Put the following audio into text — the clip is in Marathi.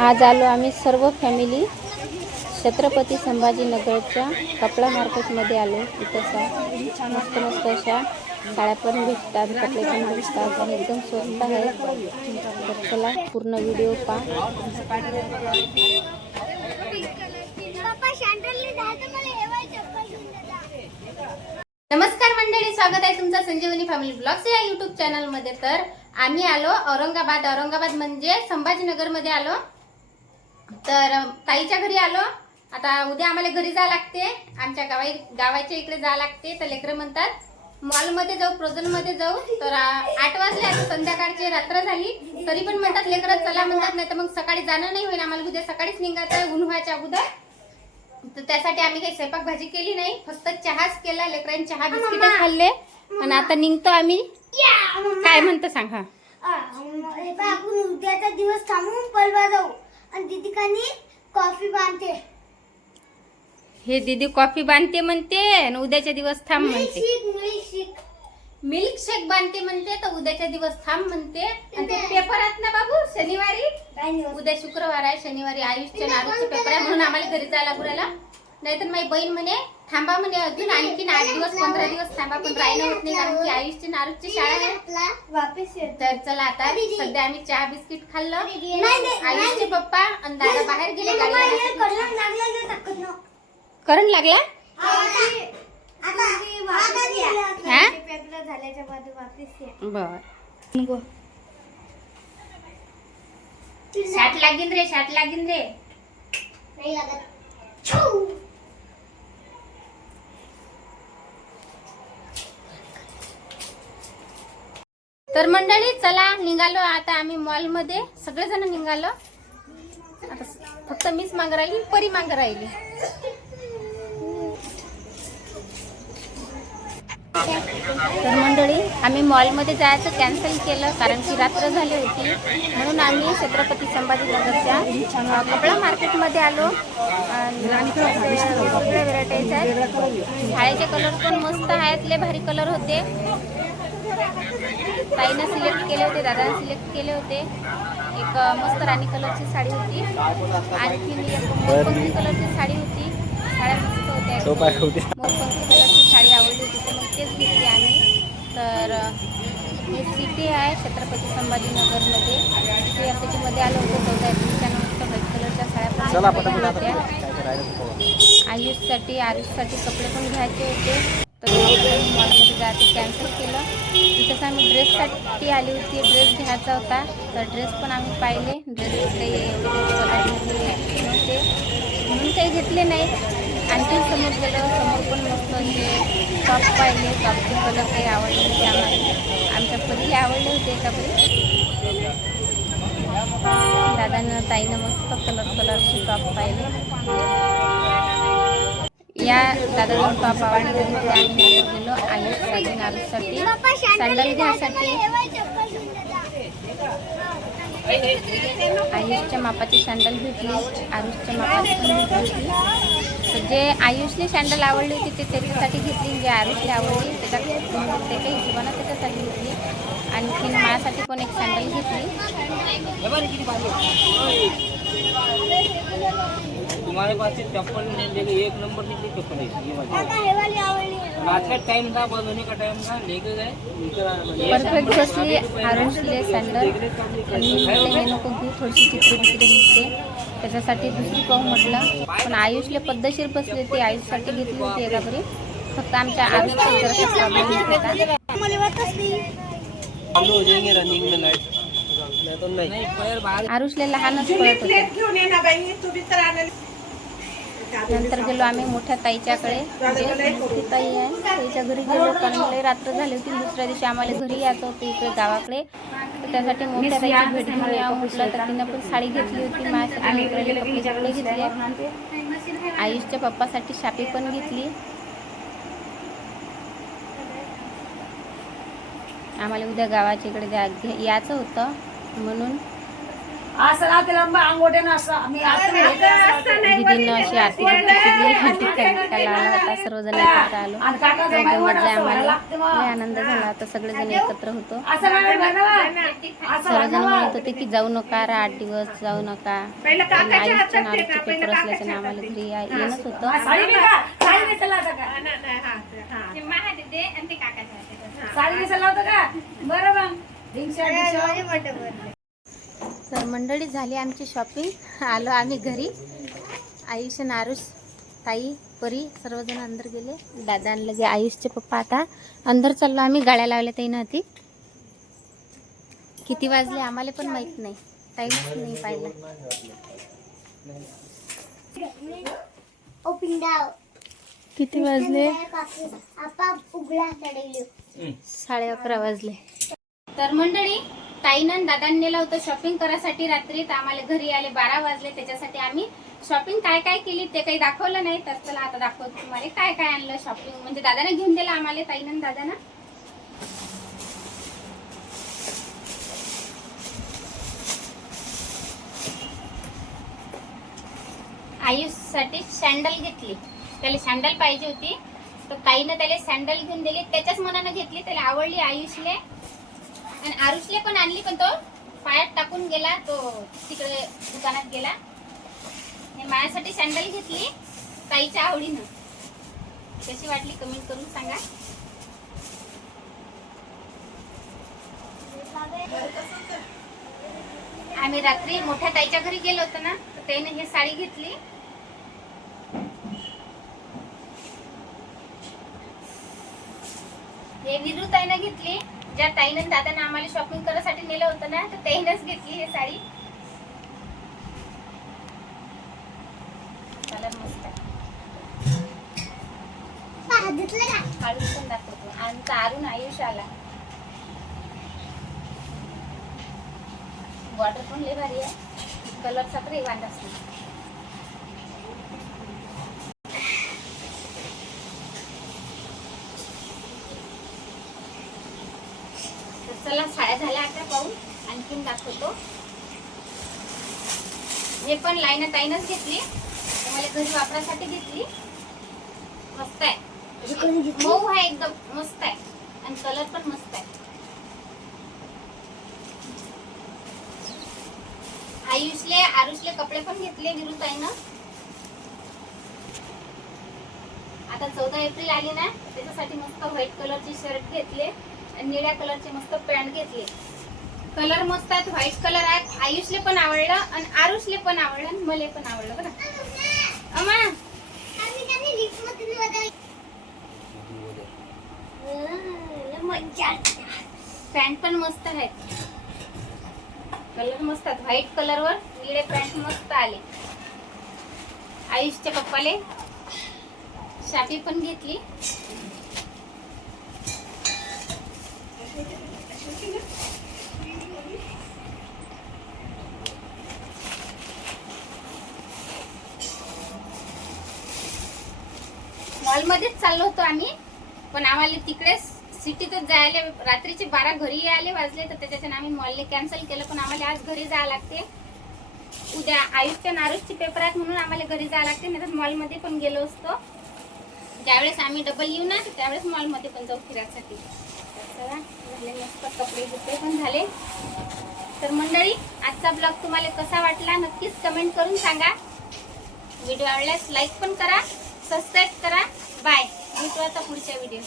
आज आलो आम्ही सर्व फॅमिली छत्रपती संभाजीनगरच्या कपडा मार्केटमध्ये आलो. इथं मस्त मस्त अशा साड्या पण भेटतात, कपडे पण भेटतात आणि एकदम स्वस्त आहेत. तर चला पूर्ण व्हिडिओ पहा. नमस्कार मंडळी, स्वागत आहे तुमचं संजीवनी फॅमिली ब्लॉग्स या यूट्यूब चॅनल मध्ये. तर आम्ही आलो औरंगाबाद म्हणजे संभाजीनगर मध्ये आलो. तर ताईच्या घरी आलो. आता उद्या आम्हाला घरी जावं लागते, आमच्या गावाच्या इकडे जावं लागते. तर लेकरं म्हणतात मॉल मध्ये जाऊ, प्रोझन मध्ये जाऊ. तर 8 वाजले, आता संध्याकाळची रात्र झाली, तरी पण म्हणतात लेकरं चला म्हणतात. नाही तर मग सकाळी जाणं नाही होईल, आम्हाला उद्या सकाळीच निघायचं आहे ऊन व्हायच्या अगोदर. तर त्यासाठी आम्ही काही स्वयंपाक भाजी केली नाही, फक्त चहाच केला. लेकरांनी चहा बिस्किट खाल्ले आणि आता निघतो आम्ही. काय म्हणतो सांग. आपण उद्याचा दिवस थांबून परवा जाऊ आणि दीदिकानी कॉफी बांधते. हे दीदी कॉफी बांधते म्हणते आणि उद्याच्या दिवस थांब म्हणते. मिल्क शेक बांधते म्हणते, तर उद्याच्या दिवस थांब म्हणते. आणि ते पेपर आहेत ना बाबू शनिवारी, उद्या शुक्रवार आहे, शनिवारी आयुषचे नारूचे पेपर आहे, म्हणून आम्हाला घरी जायला पुरायला. नाहीतर माझी बहीण म्हणे थांबा म्हणे अजून आणखीन 8 दिवस 15 दिवस थांबा, पण राहिलं होत नाही कारण की आयुषची नारूची शाळा आहे. तर चला आता सध्या आम्ही चहा बिस्किट खाल्लं. आयुषचे पप्पा आणि दादा बाहेर गेले करंट लागला. बर शाट लागीन रे, शाट लागीन रे. नाही लागत. तर मंडळी चला निघालो आता आम्ही मॉल मध्ये, सगळेजण निघालो. आता फक्त मीच माग राहिली, परी माग राहिली. तर मंडळी आम्ही मॉलमध्ये जायचं कॅन्सल केलं कारण की रात्र झाली होती, म्हणून आम्ही छत्रपती संभाजीनगरच्या कपडा मार्केटमध्ये आलो. कपडे व्हरायटीज आहेत, शाळेचे कलर पण मस्त आहेत, लय भारी कलर होते. ताईनं सिलेक्ट केले होते, दादाने सिलेक्ट केले होते. एक मस्त राणी कलरची साडी होती, आणखी एक मोरपंखी कलरची साडी होती. साड्या मस्त होत्या, मोरपंखी कलरची साडी आवडली होती, तर मग तेच घेतली आम्ही. तर हे सिटी आहे छत्रपती संभाजीनगरमध्ये. ते सिटीमध्ये आलो होतो 14 एप्रिलच्या. मस्त व्हाईट कलरच्या साड्या पण होत्या. आयुषसाठी कपडे पण घ्यायचे होते, तर मॉलमध्ये जायचं कॅन्सल केलं. तिथंच आम्ही ड्रेससाठी आली होती, ड्रेस घ्यायचा होता. तर ड्रेस पण आम्ही पाहिले, ड्रेस काही नव्हते म्हणून काही घेतले नाही. आणखी समोर गेलो, समोर पण मस्त असे टॉप पाहिले. टॉपचे कलर काही आवडले होते आम्हाला, आमच्या परीला आवडले होते एका परी. दादानं ताईनं मस्त कलरचे टॉप पाहिले. या दादाला टॉप आवडले होते. आम्ही गेलो आयुषसाठी नारूसाठी सँडल घ्यायसाठी. आयुषच्या मापाची सँडल भेटली, आरुषच्या मापाची पण भेटली. तर जे आयुषने सँडल आवडली होती ते त्याच्यासाठी घेतली, जे आरुषला आवडली त्याच्या हिशोबानं त्याच्यासाठी घेतली. आणखी माझ्यासाठी पण एक सँडल घेतली. तुम्हारे पास चप्पल लेके 1 नंबर की चप्पल है। रात का टाइम था, बंद होने का टाइम था, लेके गए परफेक्ट बसली आरुषले सँडल. आणि हे नको घेऊ, थोडीशी चित्र दिसते त्याच्यासाठी दुसरी पाहू म्हटलं. पण आयुषले पद्धतशीर बसली होती, आयुषसाठी घेतली होती एका बरी. फक्त आमच्या आयुषचा जरासा प्रॉब्लेम होता. आरुषला लहानच पडत होते. नंतर गेलो आम्ही मोठ्या ताईच्याकडे, जे मोठी ताई आहे ताईच्या घरी गेलो कारण लई रात्र झाली होती. दुसऱ्या दिवशी आम्हाला घरी यायचं होतं इकडे गावाकडे. तर त्यासाठी मोठ्या ताईची भेट घेऊन यावं म्हटलं. तर तिनं पण साडी घेतली होती, माझ्यासाठी कपडे घेतले. आयुषच्या पप्पासाठी शापी पण घेतली. आम्हाला उद्या गावाच्या इकडे यायचं होतं, म्हणून असं राहते लंबा अंगोट्यानं असं आम्ही दीदीनं अशी आरती घेतली कंटाळा आला होता, सर्वजण एकत्र आलो. एकदम मजा आम्हाला, लय आनंद झाला होता. सगळेजण एकत्र होतो. सर्वजण म्हणत होते की जाऊ नका, 8 दिवस जाऊ नका. आयुषच्या नारूचे पेपर असल्याचे आम्हाला घरी येणंच होतं. तर मंडळी झाली आमची शॉपिंग. आलो आम्ही घरी. आयुष, नारुष, ताई, परी सर्वजण अंदर गेले. दादा लगे आयुषचे पप्पा आता अंदर चाललो आम्ही. गाड्या लावल्या ताईनं होती. किती वाजले आम्हाला पण माहित नाही, टाईमच नाही पाहिला. ओ पिंडा किती वाजले? आपा उघडा चढेल. 11:30 वाजले. तर मंडळी ताईनं दादांनी नेलं होतं शॉपिंग करायसाठी रात्री. तर आम्हाला घरी आले 12 वाजले. त्याच्यासाठी आम्ही शॉपिंग काय काय केली ते काही दाखवलं नाही. तर चला आता दाखवतो तुम्हाला काय काय आणलं शॉपिंग. म्हणजे दादाने घेऊन दिलं आम्हाला, ताईनं दादानं. आयुषसाठी सँडल घेतली. त्याला सँडल पाहिजे होती तर ताईनं त्याला सँडल घेऊन दिली. त्याच्याच मनानं घेतली, त्याला आवडली आयुषले. आणि आरुषले पण आणली, पण तो पायात टाकून गेला, तो तिकडे दुकानात गेला. माझ्यासाठी सँडल घेतली ताईच्या आवडीनं. कशी वाटली कमेंट करून सांगा. आम्ही रात्री मोठ्या ताईच्या घरी गेलो होतो ना, तर त्याने ही साडी घेतली. हे विरू ताईनं घेतली. ज्या ताईनं दादानं आम्हाला शॉपिंग करायसाठी नेलं होतं ना, तर त्यानेच घेतली ही साडी. कलर मस्त आहे. आरुष पण दाखवतो. आमचा अरुण आयुष आला. बॉर्डर पण लय भारी आहे. कलरचा तरी वांदाच नाही. चला साड्या झाल्या आता पाहून. आणखीन दाखवतो. हे पण लाईन ताईनच घेतली. मला घरी वापरासाठी घेतली. मस्त आहे, मऊ आहे, एकदम मस्त आहे. आणि कलर पण मस्त आहे. आयुषले आरुषले कपडे पण घेतले विरू ताईनं. आता 14 एप्रिल आली ना, त्याच्यासाठी मस्त व्हाईट कलरची शर्ट घेतले आणि निळ्या कलरचे मस्त पॅन्ट घेतले. कलर मस्त आहेत, व्हाईट कलर आहे. आयुषले पण आवडलं आणि आरुषले पण आवडलं आणि मला पण आवडलं बरं. अम्मा पॅन्ट पण मस्त आहेत. कलर मस्त आहेत. व्हाईट कलरवर निळे पॅन्ट मस्त आले. आयुषच्या पप्पाले शापी पण घेतली. मॉलमध्येच चाललो होतो आम्ही, पण आम्हाला तिकडे सिटीतच जायला रात्रीचे 12 घरी यायला वाजले. तर त्याच्याने आम्ही मॉलने कॅन्सल केलं. पण आम्हाला आज घरी जायला लागते. उद्या आयुषच्या नारुषचे पेपर आहेत म्हणून आम्हाला घरी जायला लागते. नाही तर मॉलमध्ये पण गेलो असतो. ज्यावेळेस आम्ही डबल येऊ ना, त्यावेळेस मॉलमध्ये पण जाऊ फिरायसाठी. चला झाले मस्त कपडे बुपडे पण झाले. तर मंडळी आजचा ब्लॉग तुम्हाला कसा वाटला नक्कीच कमेंट करून सांगा. व्हिडिओ आवडल्यास लाईक पण करा, सबस्क्राईब करा. बाय. भेटू आता पुढच्या व्हिडिओ.